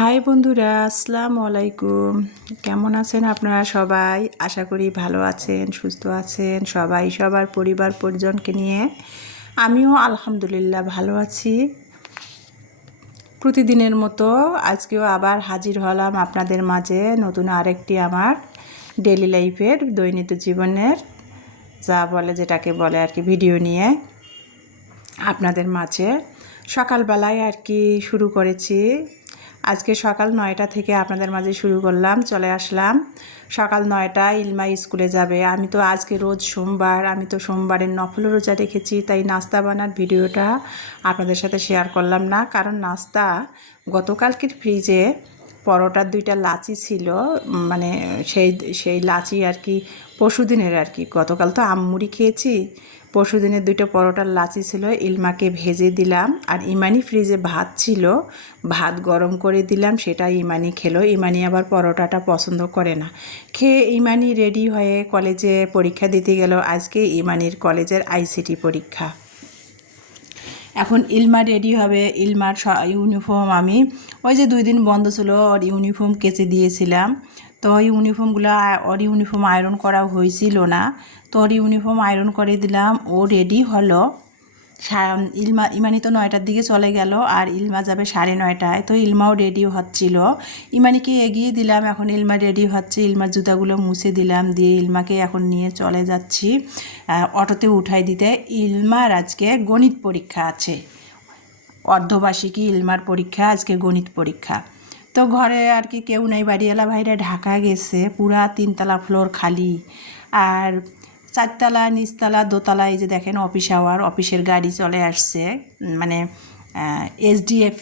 High বন্ধুরা, আসসালামু আলাইকুম। কেমন আছেন আপনারা সবাই? আশা করি ভালো আছেন, সুস্থ আছেন সবাই, সবার পরিবার পরিজনকে নিয়ে। আমিও আলহামদুলিল্লাহ ভালো আছি। প্রতিদিনের মতো আজকেও আবার হাজির হলাম আপনাদের মাঝে নতুন আরেকটি আমার ডেলি লাইফের দৈনিক জীবনের, যা বলে যেটাকে বলে আর কি ভিডিও নিয়ে আপনাদের মাঝে। সকালবেলায় আর কি শুরু করেছি। আজকে সকাল নয়টা থেকে আপনাদের মাঝে শুরু করলাম, চলে আসলাম। সকাল নয়টা ইলমা স্কুলে যাবে। আমি তো আজকে রোজ সোমবার, আমি তো সোমবারের নফল রোজা রেখেছি, তাই নাস্তা বানার ভিডিওটা আপনাদের সাথে শেয়ার করলাম না। কারণ নাস্তা, গতকালকের ফ্রিজে পরোটার দুইটা লাচি ছিল মানে সেই সেই লাচি আর কি পরশুদিনের আর কি। গতকাল তো আমমুড়ি খেয়েছি পরশু দিনের দুইটা পরোটার লাচি ছিল, ইলমাকে ভেজে দিলাম আর ইমানি ফ্রিজে ভাত ছিল, ভাত গরম করে দিলাম সেটা ইমানি খেলো। ইমানি আবার পরোটাটা পছন্দ করে না। খেয়ে ইমানি রেডি হয়ে কলেজে পরীক্ষা দিতে গেল। আজকে ইমানির কলেজের আইসিটি পরীক্ষা। এখন ইলমা রেডি হবে। ইলমার ইউনিফর্ম আমি, ওই যে দুই দিন বন্ধ ছিল, ওর ইউনিফর্ম কেচে দিয়েছিলাম। তো ওই ইউনিফর্মগুলো, ওর ইউনিফর্ম আয়রন করা হয়েছিল না। তো ওর ইউনিফর্ম আয়রন করে দিলাম, ও রেডি হলো। ইলমা ইমানি তো নয়টার দিকে চলে গেল, আর ইলমা যাবে সাড়ে নয়টায়, তো ইলমাও রেডি হচ্ছিল। ইমানিকে এগিয়ে দিলাম, এখন ইলমা রেডি হচ্ছে, ইলমার জুতাগুলো মুছে দিলাম, দিয়ে ইলমাকে এখন নিয়ে চলে যাচ্ছি অটোতে উঠাই দিতে। ইলমার আজকে গণিত পরীক্ষা আছে। অর্ধবার্ষিকী ইলমার পরীক্ষা, আজকে গণিত পরীক্ষা। তো ঘরে আর কি কেউ নেই, বাড়িওয়ালা ভাইরা ঢাকা গেছে, পুরা তিনতলা ফ্লোর খালি। আর চারতলা, নিচতলা, দোতলা, এই যে দেখেন অফিস আওয়ার, অফিসের গাড়ি চলে আসছে মানে এসডিএফ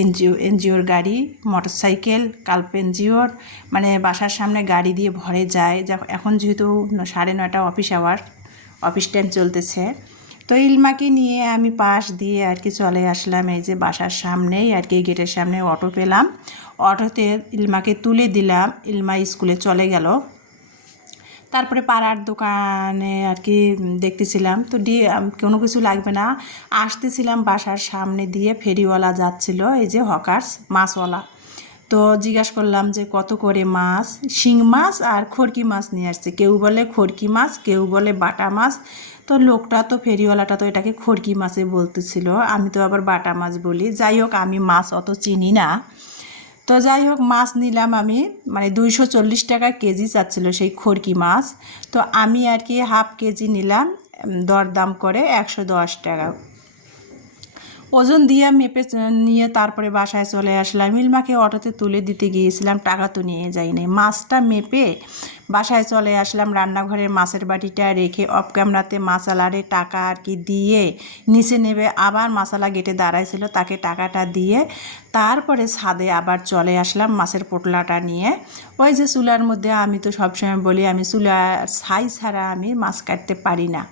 এনজিও, এনজিওর গাড়ি মোটর সাইকেল কাল্প এনজিওর মানে বাসার সামনে গাড়ি দিয়ে ভরে যায়। এখন যেহেতু সাড়ে নয়টা অফিস আওয়ার, অফিস টাইম চলতেছে। তো ইলমাকে নিয়ে আমি পাশ দিয়ে আর কি চলে আসলাম, এই যে বাসার সামনেই আর কি, গেটের সামনে অটো পেলাম। অটোতে ইলমাকে তুলে দিলাম, ইলমা স্কুলে চলে গেল। তারপরে পাড়ার দোকানে আর কি দেখতেছিলাম। তো ডি কোনো কিছু লাগবে না। আসতেছিলাম বাসার সামনে দিয়ে ফেরিওয়ালা যাচ্ছিল, এই যে হকার্স, মাছওয়ালা। তো জিজ্ঞাসা করলাম যে, কত করে মাছ? শিং মাছ আর খড়কি মাছ নিয়ে আসছে। কেউ বলে খড়কি মাছ, কেউ বলে বাটা মাছ। তো লোকটা তো, ফেরিওয়ালাটা তো এটাকে খড়কি মাছে বলতেছিল। আমি তো আবার বাটা মাছ বলি। যাই হোক, আমি মাছ অত চিনি না। তো যাই হোক, মাছ নিলাম আমি। মানে দুইশো চল্লিশ টাকা কেজি চাচ্ছিল সেই খড়কি মাছ। তো আমি আর কি হাফ কেজি নিলাম দরদাম করে একশো দশ টাকা। ওজন দিয়ে মেপে নিয়ে তারপরে বাসায় চলে আসলাম। মিলমাকে অটোতে তুলে দিতে গিয়েছিলাম, টাকা তো নিয়ে যাইনি মাছটা মেপে বাসায় চলে আসলাম, রান্নাঘরের মাছের বাটিটা রেখে অফ ক্যামেরাতে মাসালারে টাকা আর কি দিয়ে নিচে নেবে। আবার মাসালা গেটে দাঁড়াইছিল, তাকে টাকাটা দিয়ে তারপরে ছাদে আবার চলে আসলাম মাছের পোটলাটা নিয়ে। ওই যে চুলার মধ্যে আমি তো সবসময় বলি, আমি চুলার ছাই ছাড়া আমি মাছ কাটতে পারি না।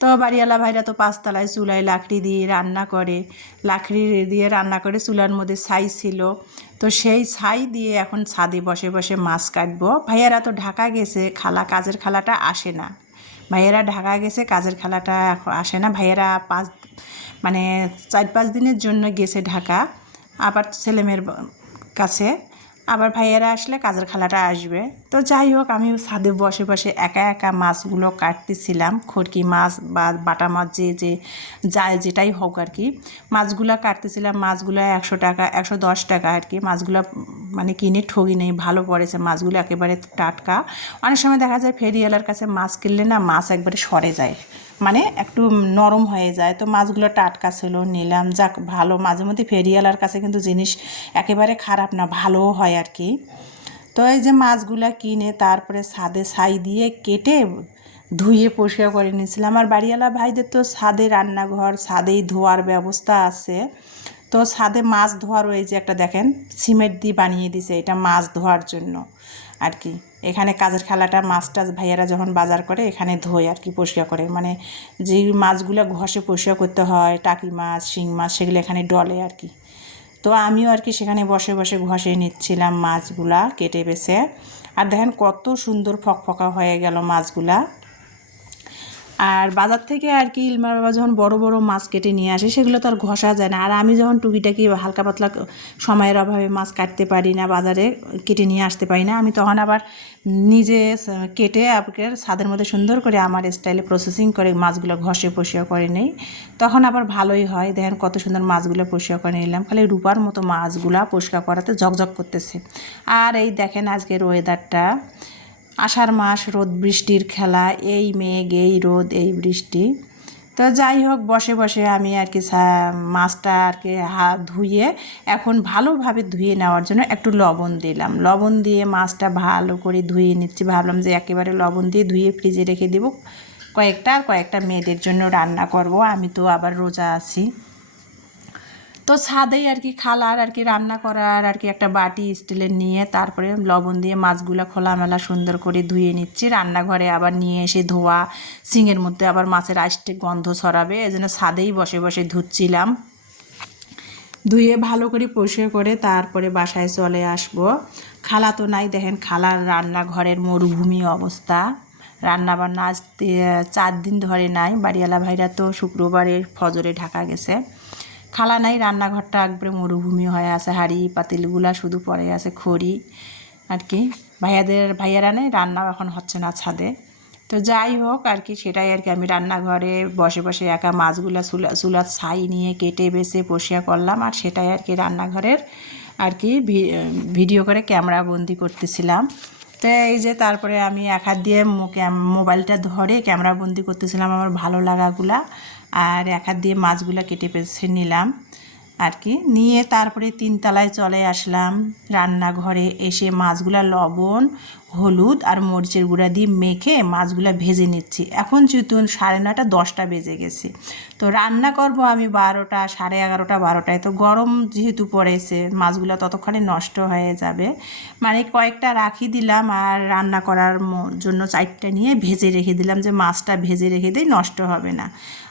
তো বাড়িওয়ালা ভাইরা তো পাঁচতলায় চুলায় লাকড়ি দিয়ে রান্না করে। লাকড়ি দিয়ে রান্না করে চুলার মধ্যে ছাই ছিল। তো সেই ছাই দিয়ে এখন ছাদে বসে বসে মাছ কাটবো। ভাইয়ারা তো ঢাকা গেছে, খালা কাজের খালাটা আসে না। ভাইয়েরা ঢাকা গেছে, কাজের খালাটা আসে না। ভাইয়েরা পাঁচ মানে চার পাঁচ দিনের জন্য গেছে ঢাকা। আবার ছেলেমেয়ের কাছে। আবার ভাইয়েরা আসলে কাজের খালাটা আসবে। তো যাই হোক আমি ছাদে বসে বসে একা একা মাছগুলো কাটতেছিলাম। খড়কি মাছ বা বাটা মাছ যে যে যায়, যেটাই হোক আর কি, মাছগুলো কাটতেছিলাম। মাছগুলো একশো টাকা, একশো দশ টাকা আর কি। মাছগুলো মানে কিনে ঠগি নেই, ভালো পড়েছে। মাছগুলো একেবারে টাটকা। অনেক সময় দেখা যায় ফেরিওয়ালার কাছে মাছ কিনলে না মাছ একবারে সরে যায়। মানে একটু নরম হয়ে যায়। তো মাছগুলো টাটকা ছিল, নিলাম। যাক, ভালো। মাঝে মধ্যে ফেরিওয়ালার কাছে কিন্তু জিনিস একেবারে খারাপ না, ভালোও হয় আর কি। তো এই যে মাছগুলো কিনে তারপরে ছাদে ছাই দিয়ে কেটে ধুয়ে পরিষ্কার করে নিয়েছিলাম। আমার বাড়িওয়ালা ভাইদের তো ছাদে রান্নাঘর, ছাদেই ধোয়ার ব্যবস্থা আছে। তো ছাদে মাছ ধোয়ার ওই যে একটা দেখেন, সিমেন্ট দিয়ে বানিয়ে দিছে, এটা মাছ ধোয়ার জন্য আর কি। এখানে কাজের খেলাটা মাছ টাছ ভাইয়ারা যখন বাজার করে, এখানে ধোয় আর কি পরিষ্কার করে। মানে যে মাছগুলো ঘষে পরিষ্কার করতে হয়, টাকি মাছ, শিং মাছ, সেগুলো এখানে ডলে আর কি। তো আমিও আর কি সেখানে বসে বসে ঘষে নিচ্ছিলাম মাছগুলা, কেটে বেছে। আর দেখেন কত সুন্দর ফকফকা হয়ে গেল মাছগুলা। আর বাজার থেকে আর কি ইলমার বাবা যখন বড় বড় মাছ কেটে নিয়ে আসে, সেগুলো তো আর ঘষা যায় না। আর আমি যখন টুকিটাকি হালকা পাতলা সময়ের অভাবে মাছ কাটতে পারি না, বাজারে কেটে নিয়ে আসতে পারি না, আমি তখন আবার নিজে কেটে আপনার ছাদের মধ্যে সুন্দর করে আমার স্টাইলে প্রসেসিং করে মাছগুলো ঘষে পরিষ্কার করে নেই। তখন আবার ভালোই হয়, দেখেন কত সুন্দর মাছগুলো পরিষ্কার করে নিলাম। খালি রূপার মতো মাছগুলো পরিষ্কার করাতে ঝকঝক করতেছে। আর এই দেখেন আজকের ওয়েদারটা আষাঢ় মাস, রোদ, বৃষ্টির খেলা, এই মেঘ, এই রোদ, এই বৃষ্টি। তো যাই হোক, বসে বসে আমি আর কি মাছটা আর কি হাত ধুয়ে এখন ভালোভাবে ধুয়ে নেওয়ার জন্য একটু লবণ দিলাম। লবণ দিয়ে মাছটা ভালো করে ধুয়ে নিচ্ছি। ভাবলাম যে একেবারে লবণ দিয়ে ধুয়ে ফ্রিজে রেখে দিব। কয়েকটা আর কয়েকটা মেয়েদের জন্য রান্না করব। আমি তো আবার রোজা আছি। তো ছাদেই আর কি খালার আর কি রান্না করার আর কি একটা বাটি স্টিলের নিয়ে তারপরে লবণ দিয়ে মাছগুলো খোলামেলা সুন্দর করে ধুয়ে নিচ্ছি। রান্নাঘরে আবার নিয়ে এসে ধোয়া, সিঙের মধ্যে আবার মাছের আইসটে গন্ধ ছড়াবে এই জন্য ছাদেই বসে বসে ধুচ্ছিলাম। ধুয়ে ভালো করে পরিষ্কার করে তারপরে বাসায় চলে আসব। খালা তো নাই, দেখেন খালার রান্নাঘরের মরুভূমি অবস্থা। রান্না বান্না আজ চার দিন ধরে নাই। বাড়িওয়ালা ভাইরা তো শুক্রবারে ফজরে ঢাকা গেছে। খালা নাই, রান্নাঘরটা একবারে মরুভূমি হয়ে আছে, হাঁড়ি পাতিলগুলা শুধু পড়ে আছে খড়ি আর কি। ভাইয়াদের, ভাইয়ারা নেই রান্নাও এখন হচ্ছে না ছাদে। তো যাই হোক আর কি, সেটাই আর কি, আমি রান্নাঘরে বসে বসে একা মাছগুলো চুলা চুলার ছাই নিয়ে কেটে বেছে পরিষ্কার করলাম আর সেটাই আর কি রান্নাঘরের আর কি ভিডিও করে ক্যামেরা বন্দি করতেছিলাম। তো এই যে তারপরে আমি এক হাত দিয়ে মোবাইলটা ধরে ক্যামেরা বন্দি করতেছিলাম আমার ভালো লাগাগুলা। আর এক হাত দিয়ে মাছগুলো কেটে পেছে নিলাম আর কি। নিয়ে তারপরে তিনতলায় চলে আসলাম রান্নাঘরে। এসে মাছগুলো লবণ, হলুদ আর মরিচের গুঁড়া দিয়ে মেখে মাছগুলো ভেজে নিচ্ছি। এখন যেহেতু সাড়ে নটা দশটা বেজে গেছে। তো রান্না করব আমি বারোটা, সাড়ে এগারোটা, বারোটায়। তো গরম যেহেতু পড়েছে, মাছগুলো ততক্ষণে নষ্ট হয়ে যাবে। মানে কয়েকটা রাখি দিলাম আর রান্না করার জন্য চারটা নিয়ে ভেজে রেখে দিলাম যে মাছটা ভেজে রেখে দিই, নষ্ট হবে না।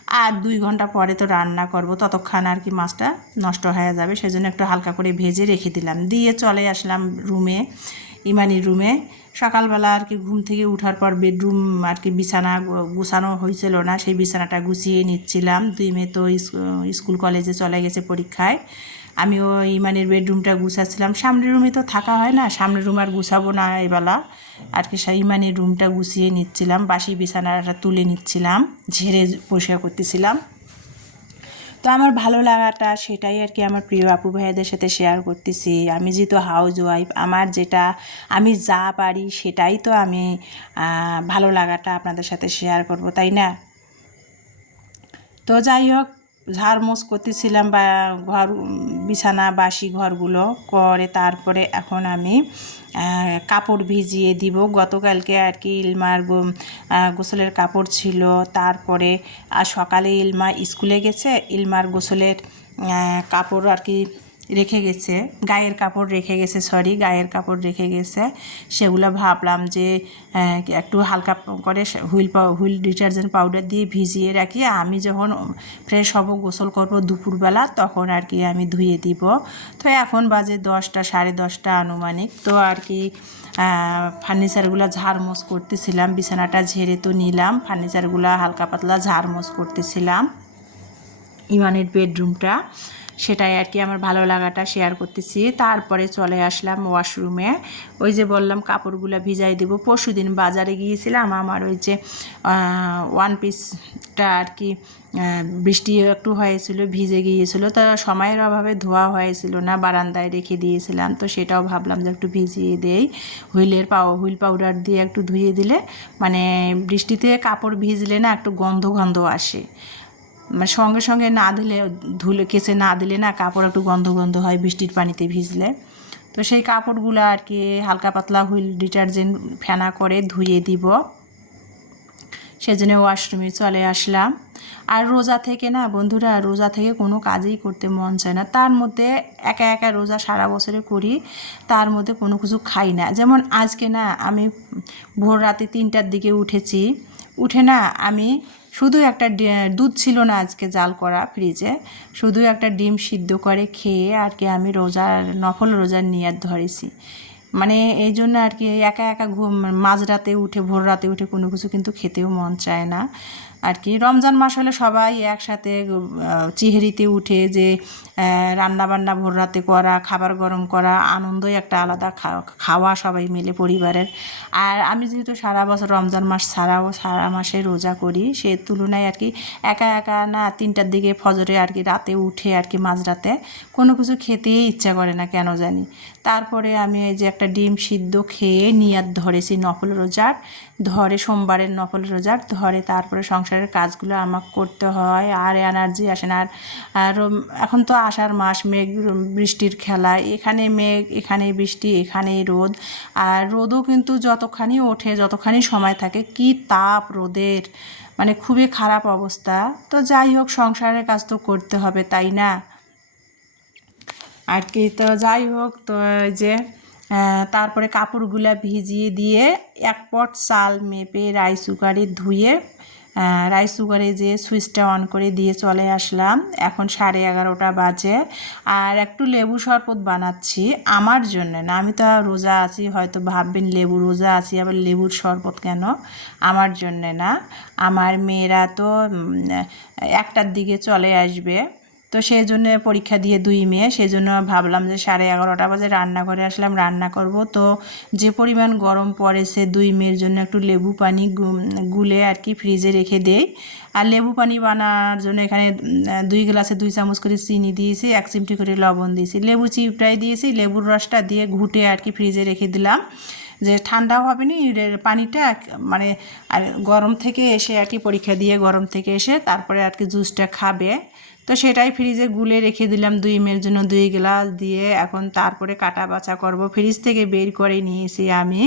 আর দুই ঘণ্টা পরে তো রান্না করব, ততক্ষণ আর কি মাছটা নষ্ট হয়ে যাবে, সেজন্য একটু হালকা করে ভেজে রেখে দিলাম। দিয়ে চলে আসলাম রুমে ইমানির রুমে সকালবেলা আর কি ঘুম থেকে উঠার পর বেডরুম আর কি বিছানা গুছানো হয়েছিল না, সেই বিছানাটা গুছিয়ে নিচ্ছিলাম। দুই মেয়ে তো স্কুল কলেজে চলে গেছে পরীক্ষায়। আমি ইমানের বেডরুমটা গুছাচ্ছিলাম। সামনের রুমে তো থাকা হয় না, সামনের রুম আর গুছাবো না এবেলা আর কি সেই ইমানের রুমটা গুছিয়ে নিচ্ছিলাম, বাসি বিছানাটা তুলে নিচ্ছিলাম, ঝেড়ে পরিষ্কার করতেছিলাম। তো আমার ভালো লাগাটা সেটাই আর কি আমার প্রিয় আপু ভাইয়াদের সাথে শেয়ার করতেছি। আমি যেহেতু হাউস ওয়াইফ আমার যেটা আমি যা পারি সেটাই তো আমি ভালো লাগাটা আপনাদের সাথে শেয়ার করব, তাই না? তো যাই হোক ঝাড়মোছ করতেছিলাম বা ঘর, বিছানা, বাসি ঘরগুলো করে তারপরে এখন আমি কাপড় ভিজিয়ে দিব। গতকালকে আর কি ইলমার গোসলের কাপড় ছিল। তারপরে আর সকালে ইলমা স্কুলে গেছে। ইলমার গোসলের কাপড় আর কি রেখে গেছে, গায়ের কাপড় রেখে গেছে সরি গায়ের কাপড় রেখে গেছে। সেগুলো ভাবলাম যে একটু হালকা করে হুইল হুইল ডিটারজেন্ট পাউডার দিয়ে ভিজিয়ে রাখি। আমি যখন ফ্রেশ হব, গোসল করব দুপুরবেলা, তখন আর কি আমি ধুয়ে দিব। তো এখন বাজে দশটা, সাড়ে দশটা আনুমানিক। তো আর কি ফার্নিচারগুলো ঝাড়মোছ করতেছিলাম, বিছানাটা ঝেড়ে তো নিলাম, ফার্নিচারগুলো হালকা পাতলা ঝাড়মোছ করতেছিলাম। ইমানের বেডরুমটা। সেটাই আর কি আমার ভালো লাগাটা শেয়ার করতেছি। তারপরে চলে আসলাম ওয়াশরুমে ওই যে বললাম, কাপড়গুলো ভিজাই দেব। পরশু দিন বাজারে গিয়েছিলাম, আমার ওই যে ওয়ান পিসটা আর কি বৃষ্টি একটু হয়েছিল, ভিজে গিয়েছিল। তা সময়ের অভাবে ধোয়া হয়েছিল না, বারান্দায় রেখে দিয়েছিলাম। তো সেটাও ভাবলাম যে একটু ভিজিয়ে দেই। হুইলের পাও, হুইল পাউডার দিয়ে একটু ধুয়ে দিলে মানে বৃষ্টিতে কাপড় ভিজলে না একটু গন্ধ গন্ধ আসে। সঙ্গে সঙ্গে না দিলে, ধুলে কেচে না দিলে না কাপড় একটু গন্ধ গন্ধ হয় বৃষ্টির পানিতে ভিজলে। তো সেই কাপড়গুলো আর কি হালকা পাতলা হুইল ডিটারজেন্ট ফেনা করে ধুয়ে দিব। সেজন্য ওয়াশরুমে চলে আসলাম। আর রোজা থেকে না বন্ধুরা, রোজা থেকে কোনো কাজই করতে মন চায় না। তার মধ্যে একা একা রোজা সারা বছরে করি, তার মধ্যে কোনো কিছু খাই না। যেমন আজকে না আমি ভোর রাতে তিনটার দিকে উঠেছি। উঠে না আমি শুধু একটা দুধ ছিল না আজকে জাল করা ফ্রিজে। শুধু একটা ডিম সিদ্ধ করে খেয়ে আর কি আমি রোজার, নফল রোজার নিয়ে ধরেছি। মানে এই জন্য আর কি একা একা ঘুম, মাঝরাতে উঠে ভোর রাতে উঠে কোনো কিছু কিন্তু খেতেও মন চায় না। আর কি। রমজান মাস হলে সবাই একসাথে চিহেরিতে উঠে যে রান্না বান্না ভোর রাতে করা, খাবার গরম করা, আনন্দই একটা আলাদা খাওয়া সবাই মিলে পরিবারের। আর আমি যেহেতু সারা বছর রমজান মাস ছাড়াও সারা মাসে রোজা করি, সে তুলনায় আর কি একা একা না তিনটার দিকে ফজরে আর কি রাতে উঠে আর কি মাঝরাতে কোনো কিছু খেতেই ইচ্ছা করে না, কেন জানি। তারপরে আমি এই যে একটা ডিম সিদ্ধ খেয়ে নিয়াত ধরেছি নফল রোজার, ধরে সোমবারের নফল রোজার, ধরে তারপরে সংসারের কাজগুলো আমাকে করতে হয়, আর এনার্জি আসে না। আর আর এখন তো আষাঢ় মাস, মেঘ, বৃষ্টির খেলা, এখানে মেঘ, এখানে বৃষ্টি, এখানে রোদ, আর রোদও কিন্তু যতখানি ওঠে, যতখানি সময় থাকে, কি তাপ রোদের মানে খুবই খারাপ অবস্থা। তো যাই হোক, সংসারের কাজ তো করতে হবে, তাই না? আর কি, তো যাই হোক, তো যে তারপরে কাপড়গুলা ভিজিয়ে দিয়ে এক পট চাল মেপে, রাইস কুকারে ধুয়ে রাইস কুকারে যে সুইচটা অন করে দিয়ে চলে আসলাম। এখন সাড়ে এগারোটা বাজে। আর একটু লেবু শরবত বানাচ্ছি আমার জন্য না, আমি তো রোজা আছি, হয়তো ভাববেন লেবু রোজা আছি, আবার লেবুর শরবত কেন? আমার জন্যে না। আমার মেয়েরা তো একটার দিকে চলে আসবে। তো সেই জন্য পরীক্ষা দিয়ে দুই মেয়ে, সেই জন্য ভাবলাম যে সাড়ে এগারোটা বাজে রান্না করে আসলাম, রান্না করব। তো যে পরিমাণ গরম পড়েছে দুই মেয়ের জন্য একটু লেবু পানি গুলে আর কি ফ্রিজে রেখে দেই। আর লেবু পানি বানানোর জন্য এখানে দুই গ্লাসে দুই চামচ করে চিনি দিয়েছি, এক চিমটি করে লবণ দিয়েছি। লেবু চিপটাই দিয়েছি, লেবুর রসটা দিয়ে ঘুটে আর কি ফ্রিজে রেখে দিলাম। যে ঠান্ডাও হবে না পানিটা মানে আর গরম থেকে এসে আর কি পরীক্ষা দিয়ে গরম থেকে এসে তারপরে আর কি জুসটা খাবে। তো সেটাই ফ্রিজে গুলে রেখে দিলাম দুই মেয়ের জন্য দুই গ্লাস দিয়ে। এখন তারপরে কাটা বাছা করব। ফ্রিজ থেকে বের করে নিয়েছি আমি।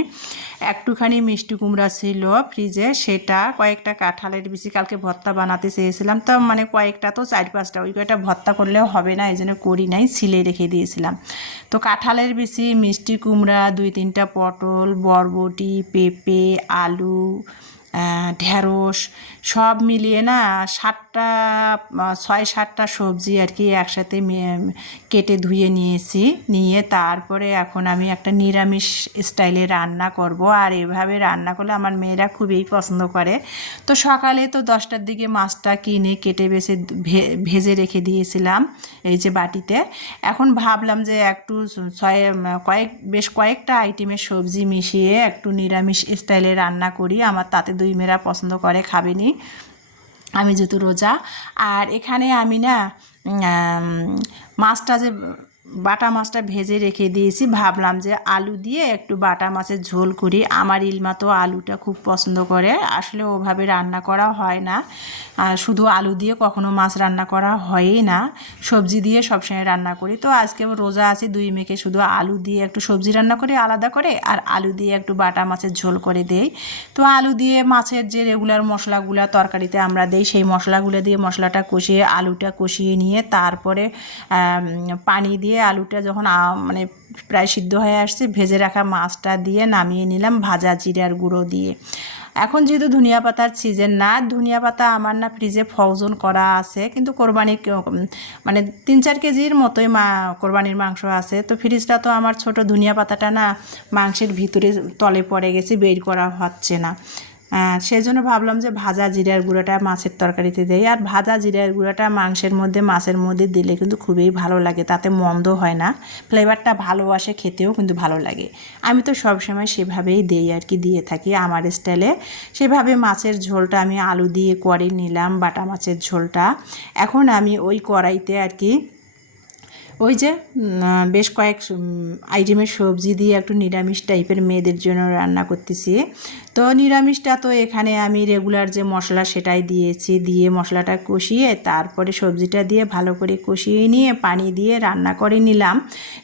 একটুখানি মিষ্টি কুমড়া ছিল ফ্রিজে সেটা কয়েকটা কাঁঠালের বিচি কালকে ভর্তা বানাতে চেয়েছিলাম। তো মানে কয়েকটা তো চার পাঁচটা, ওই কয়েকটা ভর্তা করলেও হবে না, এই জন্য করি নাই, ছিলে রেখে দিয়েছিলাম। তো কাঁঠালের বিচি মিষ্টি কুমড়া, দুই তিনটা পটল, বরবটি, পেঁপে, আলু ঢ্যাঁড়স সব মিলিয়ে না সাতটা ছয়, সাতটা সবজি আর কি একসাথে কেটে ধুয়ে নিয়েছি। নিয়ে তারপরে এখন আমি একটা নিরামিষ স্টাইলে রান্না করব। আর এভাবে রান্না করলে আমার মেয়েরা খুবই পছন্দ করে। তো সকালে তো দশটার দিকে মাছটা কিনে কেটে বেছে ভেজে রেখে দিয়েছিলাম এই যে বাটিতে। এখন ভাবলাম যে একটু ছয়, কয়েক, বেশ কয়েকটা আইটেমের সবজি মিশিয়ে একটু নিরামিষ স্টাইলে রান্না করি। আমার তাতে দুই মেয়েরা পছন্দ করে খাবেনি। আমি যেহেতু রোজা। আর এখানে আমি না মাছটা যে বাটা মাছটা ভেজে রেখে দিয়েছি। ভাবলাম যে আলু দিয়ে একটু বাটা মাছের ঝোল করি। আমার ইলমা তো আলুটা খুব পছন্দ করে। আসলে ওভাবে রান্না করা হয় না। শুধু আলু দিয়ে কখনো মাছ রান্না করা হয়ই না। সবজি দিয়ে সবসময় রান্না করি। তো আজকে রোজা আছে, দুই মেয়েকে শুধু আলু দিয়ে একটু সবজি রান্না করে আলাদা করে আর আলু দিয়ে একটু বাটা মাছের ঝোল করে দেই। তো আলু দিয়ে মাছের যে রেগুলার মশলাগুলো তরকারিতে আমরা দেই, সেই মশলাগুলো দিয়ে মশলাটা কষিয়ে, আলুটা কষিয়ে নিয়ে তারপরে পানি দিয়ে আলুটা যখন মানে প্রায় সিদ্ধ হয়ে আসছে, ভেজে রাখা মাছটা দিয়ে নামিয়ে নিলাম ভাজা জিরার গুঁড়ো দিয়ে। এখন যেহেতু ধনিয়া পাতার সিজন না, ধনিয়া পাতা আমার না ফ্রিজে ফজন করা আছে, কিন্তু কোরবানির মানে তিন চার কেজির মতোই মা, কোরবানির মাংস আছে। তো ফ্রিজটা তো আমার ছোট ধনিয়া পাতাটা না, মাংসের ভিতরে তলে পড়ে গেছে, বের করা হচ্ছে না। সেই জন্য ভাবলাম যে ভাজা জিরার গুঁড়োটা মাছের তরকারিতে দেই। আর ভাজা জিরার গুঁড়োটা মাংসের মধ্যে, মাছের মধ্যে দিলে কিন্তু খুবই ভালো লাগে। তাতে মন্দ হয় না। ফ্লেভারটা ভালো আসে, খেতেও কিন্তু ভালো লাগে। আমি তো সবসময় সেভাবেই দেই আর কি, দিয়ে থাকি আমার স্টাইলে। সেভাবে মাছের ঝোলটা আমি আলু দিয়ে করে নিলাম, বাটা মাছের ঝোলটা। এখন আমি ওই কড়াইতে আর কি ওই যে বেশ কয়েক আইটেমের সবজি দিয়ে একটু নিরামিষ টাইপের মেয়েদের জন্য রান্না করতেছি। তো নিরামিষটা তো এখানে আমি রেগুলার যে মশলা সেটাই দিয়েছি, দিয়ে মশলাটা কষিয়ে তারপরে সবজিটা দিয়ে ভালো করে কষিয়ে নিয়ে পানি দিয়ে রান্না করে নিলাম।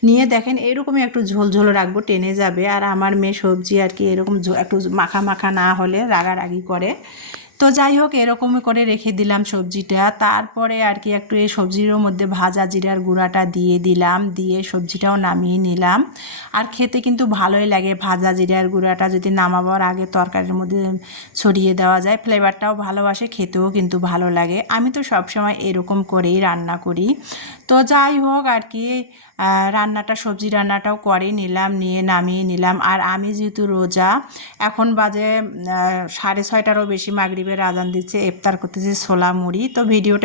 নিয়ে দেখেন এরকমই একটু ঝোল ঝোল রাখব, টেনে যাবে। আর আমার মেয়ে সবজি আর কি এরকম একটু মাখা মাখা না হলে রাগারাগি করে। তো যাই হোক, এরকমই করে রেখে দিলাম সবজিটা। তারপরে আর কি একটু এই সবজির মধ্যে ভাজা জিরার গুঁড়াটা দিয়ে দিলাম, দিয়ে সবজিটাও নামিয়ে নিলাম। আর খেতে কিন্তু ভালোই লাগে, ভাজা জিরার গুঁড়াটা যদি নামাবার আগে তরকারির মধ্যে ছড়িয়ে দেওয়া যায় ফ্লেভারটাও ভালোবাসে খেতেও কিন্তু ভালো লাগে। আমি তো সবসময় এরকম করেই রান্না করি। তো যাই হোক আর কি রান্নাটা, সবজি রান্নাটাও করে নিলাম, নিয়ে নামিয়ে নিলাম। আর আমি যেহেতু রোজা, এখন বাজে সাড়ে ছয়টারও বেশি মাগরিবের আজান দিচ্ছে, ইফতার করতেছে ছোলা মুড়ি। তো ভিডিওটা